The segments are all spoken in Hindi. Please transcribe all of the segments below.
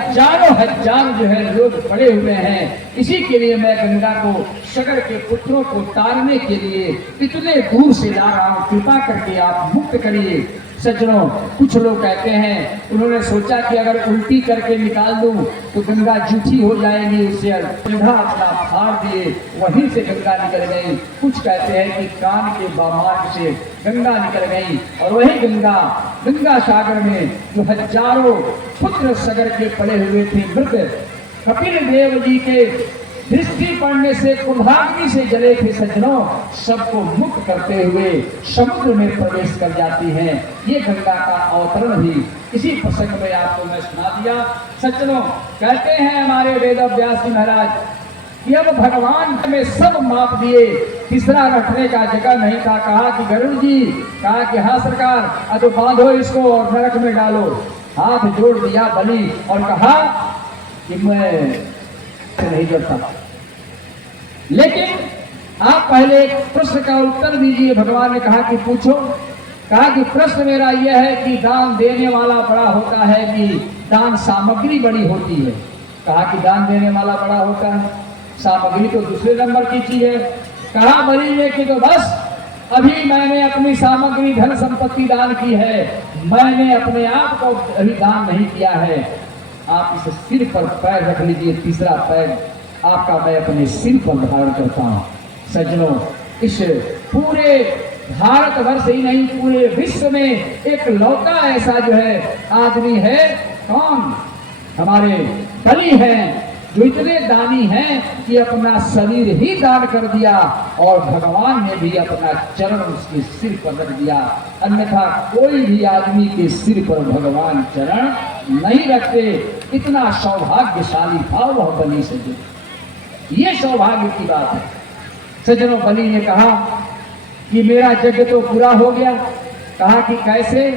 हजारों हजार जो है लोग पड़े हुए हैं। इसी के लिए मैं गंगा को सगर के पुत्रों को तारने के लिए इतने दूर से ला रहा हूं, कृपा करके आप मुक्त करिए। सज्जनों, कुछ लोग कहते हैं, उन्होंने सोचा कि अगर उल्टी करके निकाल दूं तो गंगा जूठी हो जाएगी, उससे अंधा अपना फाड़ दिए, वहीं से गंगा निकल गई। कुछ कहते हैं कि कान के बामार्ग से गंगा निकल गई और वही गंगा सागर में जो हजारों पुत्र सगर के पड़े हुए थे मृत, कपिल देव जी के दृष्टि पड़ने से कुंभाग्नि से जले थे सज्जनों, सबको मुक्त करते हुए समुद्र में प्रवेश कर जाती हैं। ये गंगा का अवतरण भी इसी प्रसंग में आपको मैं सुना दिया। सज्जनों, कहते हैं हमारे वेद व्यास जी महाराज कि अब भगवान में सब माप दिए, तीसरा रखने का जगह नहीं था। कहा कि गरुड़ जी, कहा कि हाँ सरकार, अब बांधो इसको और नरक में डालो। हाथ जोड़ दिया बलि और कहा कि मैं नहीं करता, लेकिन आप पहले एक प्रश्न का उत्तर दीजिए। भगवान ने कहा कि पूछो। कहा कि प्रश्न मेरा यह है कि दान देने वाला बड़ा होता है कि दान सामग्री बड़ी होती है। कहा कि दान देने वाला बड़ा होता है, सामग्री तो दूसरे नंबर की चीज है। कहा बलि ने कि तो बस अभी मैंने अपनी सामग्री धन संपत्ति दान की है, मैंने अपने आप को अभी दान नहीं किया है। आप इस सिर पर पैर रख लीजिए, तीसरा पैर आपका मैं अपने सिर पर धारण करता हूं। सज्जनों, इस पूरे भारतवर्ष ही नहीं, पूरे विश्व में एक लौता ऐसा जो है आदमी है, कौन? हमारे बलि हैं, जो इतने दानी हैं कि अपना शरीर ही दान कर दिया और भगवान ने भी अपना चरण उसके सिर पर रख दिया। अन्यथा कोई भी आदमी के सिर पर भगवान चरण नहीं रखते। इतना सौभाग्यशाली था वह बलि सज्जन, ये सौभाग्य की बात है। सज्जनों, बलि ने कहा कि मेरा यज्ञ तो पूरा हो गया। कहा कि कैसे?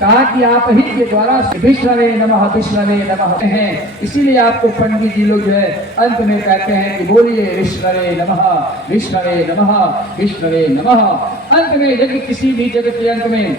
कहा कि आप ही के द्वारा विष्णवे नमः विष्णवे नमः हैं, इसीलिए आपको पंडित जी लोग जो है अंत में कहते हैं कि बोलिए विष्णवे नमः विष्णवे नमः विष्णवे नमः। अंत में यज्ञ, किसी भी जगत के अंत में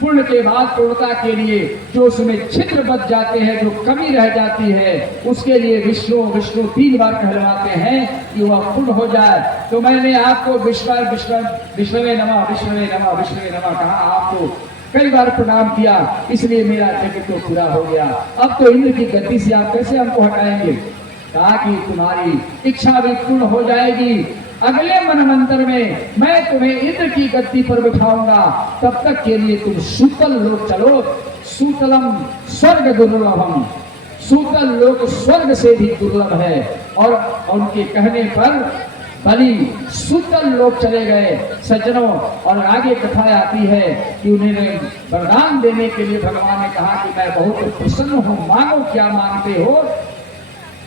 पूर्ण के बाद पूर्णता के लिए जो उसमें छिद्र बच जाते हैं, जो कमी रह जाती है, उसके लिए विष्णु विष्णु 3 बार कहलवाते हैं कि वह पूर्ण हो जाए। तो मैंने आपको विष्णवे नमः विष्णवे नमः विष्णवे नमः कहा, आपको कई बार प्रणाम किया, इसलिए मेरा यज्ञ तो पूरा हो गया। अब तो इंद्र की गति से आप कैसे हमको हटाएंगे? कहा कि तुम्हारी इच्छा भी पूर्ण हो जाएगी, अगले मनमंत्र में मैं तुम्हें इंद्र की गद्दी पर बिठाऊंगा, तब तक के लिए तुम सूतल लोक चलो। सूतलम स्वर्ग दुर्लभम, सूतल लोक स्वर्ग से भी दुर्लभ है। और उनके कहने पर बलि सूतल लोक चले गए सज्जनों। और आगे कथा आती है कि उन्हें वरदान देने के लिए भगवान ने कहा कि मैं बहुत प्रसन्न हूं, मांगो क्या मांगते हो?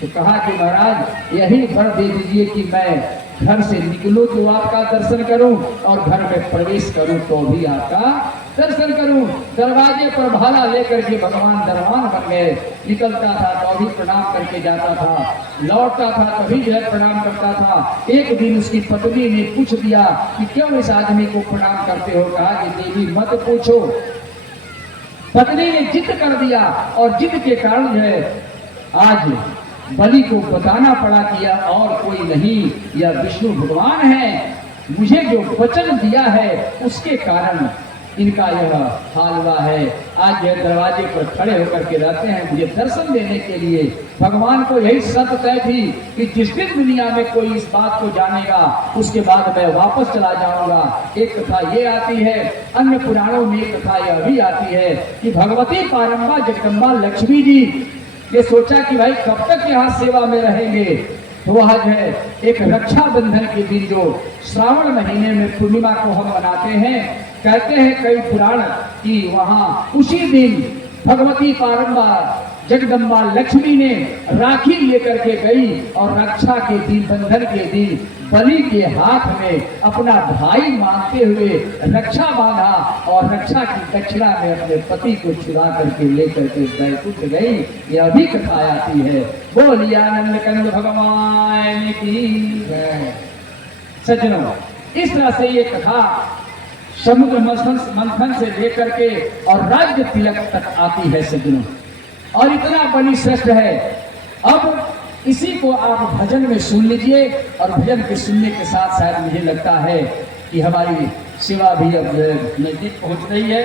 तो कहा कि महाराज यही वर दे दीजिए कि मैं घर से निकलूं तो आपका दर्शन करूं और घर में प्रवेश करूं तो भी आपका दर्शन करूं। दरवाजे पर भाला लेकर के भगवान दरबान बन गए। निकलता था तो भी प्रणाम करके जाता था, लौटता था तभी जो है प्रणाम करता था। एक दिन उसकी पत्नी ने पूछ दिया कि क्यों इस आदमी को प्रणाम करते हो? कहा कि देवी मत पूछो। पत्नी ने जिद कर दिया और जिद के कारण जो है आज बलि को बताना पड़ा कि और कोई नहीं, यह विष्णु भगवान है। मुझे जो वचन दिया है उसके कारण इनका यह हाल हुआ है। आज यह दरवाजे पर खड़े होकर के रहते हैं मुझे दर्शन देने के लिए। भगवान को यही शर्त तय थी कि जिस दिन दुनिया में कोई इस बात को जानेगा उसके बाद मैं वापस चला जाऊंगा। एक कथा ये आती है, अन्य पुराणों में एक कथा यह भी आती है कि भगवती पारंबा जगदम्बा लक्ष्मी जी ये सोचा कि भाई कब तक यहाँ सेवा में रहेंगे। तो वह जो है एक रक्षाबंधन के दिन, जो श्रावण महीने में पूर्णिमा को हम मनाते हैं, कहते हैं कई पुराण कि वहां उसी दिन भगवती पारंबा जगदम्बा लक्ष्मी ने राखी लेकर के गई और रक्षा के दिन, बंधन के दिन बलि के हाथ में अपना भाई मानते हुए रक्षा बांधा और रक्षा की दक्षिणा में अपने पति को छुड़ा करके लेकर के बैकुंठ गई। यह भी कथा आती है। बोलिए आनंद कंद भगवान की जय। सज्जनों, इस तरह से ये कथा समुद्र मंथन से लेकर के और राज्य तिलक तक आती है। सज्जनों, और इतना बलि श्रेष्ठ है। अब इसी को आप भजन में सुन लीजिए, और भजन के सुनने के साथ शायद मुझे लगता है कि हमारी सेवा भी अब नजदीक पहुंच रही है।